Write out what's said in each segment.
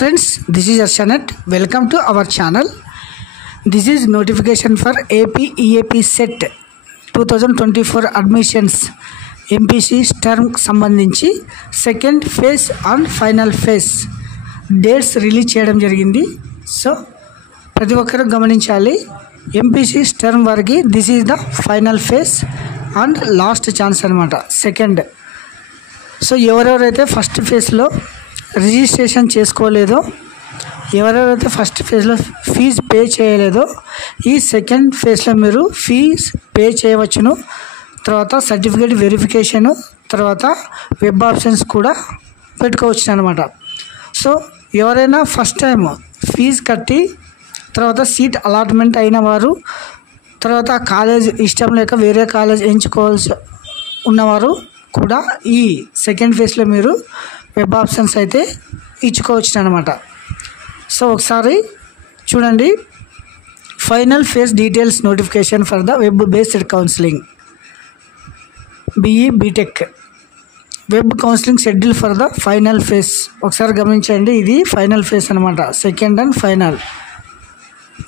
Hi friends, this is Arshanet. Welcome to our channel. This is notification for AP EAP set 2024 admissions MPC term సంబంధించి second phase and final phase dates release చేయడం జరిగింది. So ప్రతి ఒక్కరు గమనించాలి. MPC term వరకు this is the final phase and last chance అనమాట, second. So ఎవరెవరైతే first ఫేజ్లో రిజిస్ట్రేషన్ చేసుకోలేదో, ఎవరెవరైతే ఫస్ట్ ఫేజ్లో ఫీజు పే చేయలేదో, ఈ సెకండ్ ఫేజ్లో మీరు ఫీజ్ పే చేయవచ్చును. తర్వాత సర్టిఫికేట్ వెరిఫికేషను, తర్వాత వెబ్ ఆప్షన్స్ కూడా పెట్టుకోవచ్చు అనమాట. సో ఎవరైనా ఫస్ట్ టైం ఫీజు కట్టి తర్వాత సీట్ అలాట్మెంట్ అయిన వారు, తర్వాత కాలేజ్ ఇష్టం లేక వేరే కాలేజ్ ఎంచుకోవాల్సి ఉన్నవారు కూడా ఈ సెకండ్ ఫేజ్లో మీరు వెబ్ ఆప్షన్స్ అయితే ఇచ్చుకోవచ్చు అనమాట. సో ఒకసారి చూడండి. Final phase details notification for the web based counselling BE BTech web counselling schedule for the final phase. ఒకసారి గమనించండి, ఇది ఫైనల్ ఫేజ్ అనమాట, second and final.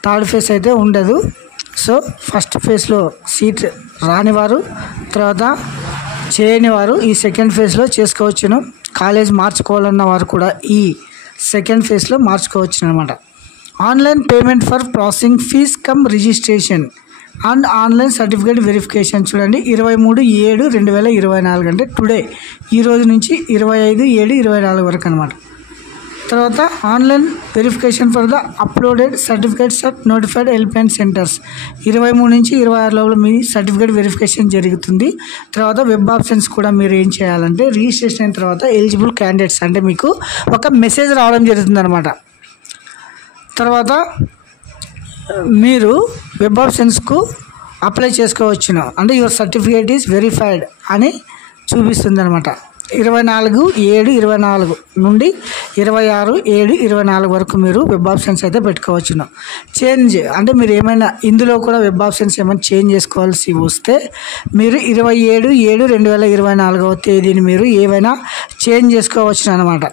Third phase అయితే ఉండదు. సో ఫస్ట్ ఫేజ్లో సీట్ రానివారు, తర్వాత చేయనివారు ఈ సెకండ్ ఫేజ్లో చేసుకోవచ్చును. కాలేజ్ మార్చుకోవాలన్న వారు కూడా ఈ సెకండ్ ఫేజ్లో మార్చుకోవచ్చు అనమాట. Online payment for processing fees cum registration and online certificate verification. చూడండి, 23/7/2024 అంటే టుడే, ఈ రోజు నుంచి 25/7/24 వరకు అనమాట. తర్వాత online verification for the uploaded certificates at notified helpline centres 23 నుంచి 26 లోపల మీ సర్టిఫికేట్ వెరిఫికేషన్ జరుగుతుంది. తర్వాత వెబ్ ఆప్షన్స్ కూడా మీరు ఏం చేయాలంటే, రిజిస్ట్రేషన్ అయిన తర్వాత ఎలిజిబుల్ క్యాండిడేట్స్ అంటే మీకు ఒక మెసేజ్ రావడం జరుగుతుంది అనమాట. తర్వాత మీరు వెబ్ ఆప్షన్స్కు అప్లై చేసుకోవచ్చును. అంటే యువర్ సర్టిఫికేట్ ఈజ్ వెరిఫైడ్ అని చూపిస్తుంది అనమాట. 24/7/24 నుండి 26/7/24 వరకు మీరు వెబ్ ఆప్షన్స్ అయితే పెట్టుకోవచ్చును. చేంజ్ అంటే మీరు ఏమైనా ఇందులో కూడా వెబ్ ఆప్షన్స్ ఏమైనా చేంజ్ చేసుకోవాల్సి వస్తే మీరు 27/7/2024 తేదీని మీరు ఏమైనా చేంజ్ చేసుకోవచ్చును అనమాట.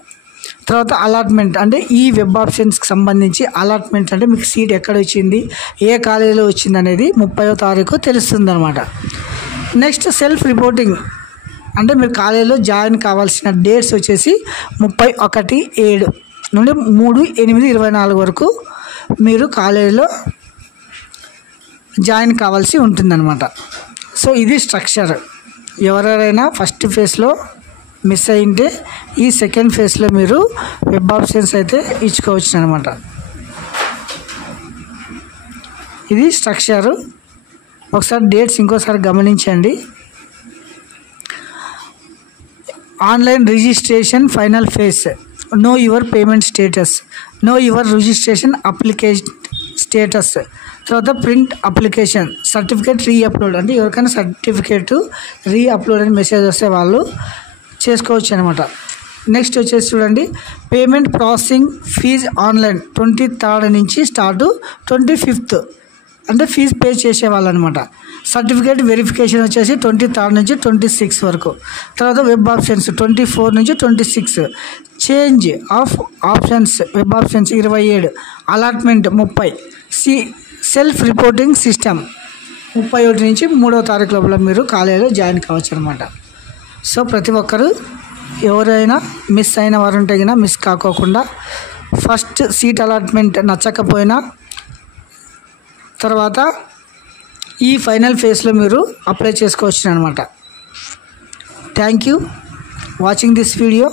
తర్వాత అలాట్మెంట్ అంటే ఈ వెబ్ ఆప్షన్స్కి సంబంధించి అలాట్మెంట్ అంటే మీకు సీట్ ఎక్కడ వచ్చింది, ఏ కాలేజీలో వచ్చింది అనేది 30వ తారీఖు తెలుస్తుంది అనమాట. నెక్స్ట్ సెల్ఫ్ రిపోర్టింగ్ అంటే మీరు కాలేజీలో జాయిన్ కావాల్సిన డేట్స్ వచ్చేసి 31/7 నుండి 3/8/24 వరకు మీరు కాలేజీలో జాయిన్ కావాల్సి ఉంటుందన్నమాట. సో ఇది స్ట్రక్చర్. ఎవరైనా ఫస్ట్ ఫేజ్లో మిస్ అయింటే ఈ సెకండ్ ఫేజ్లో మీరు వెబ్ ఆప్షన్స్ అయితే ఇచ్చుకోవచ్చు అనమాట. ఇది స్ట్రక్చరు. ఒకసారి డేట్స్ ఇంకోసారి గమనించండి. Online registration final phase, know your payment status, know your registration application status, తర్వాత ప్రింట్ అప్లికేషన్, సర్టిఫికేట్ రీఅప్లోడ్ అంటే ఎవరికైనా సర్టిఫికేట్ రీఅప్లోడ్ అని మెసేజ్ వస్తే వాళ్ళు చేసుకోవచ్చు అనమాట. నెక్స్ట్ వచ్చేసి చూడండి, payment processing fees online 23rd నుంచి స్టార్ట్ 25th అంటే ఫీజు పే చేసేవాళ్ళు అనమాట. సర్టిఫికేట్ వెరిఫికేషన్ వచ్చేసి 23rd నుంచి 26 వరకు. తర్వాత వెబ్ ఆప్షన్స్ 24 నుంచి 26, change of options web options 27, allotment 30, self reporting system 31 నుంచి 3వ తారీఖు లోపల మీరు కాలేజీలో జాయిన్ కావచ్చు అనమాట. సో ప్రతి ఒక్కరు ఎవరైనా మిస్ అయిన వారు ఉంటే కన్నా మిస్ కాకోకుండా ఫస్ట్ సీట్ అలాట్మెంట్ నచ్చకపోయినా తర్వాత ఈ ఫైనల్ ఫేజ్లో మీరు అప్లై చేసుకోవచ్చు అనమాట. Thank you watching this video.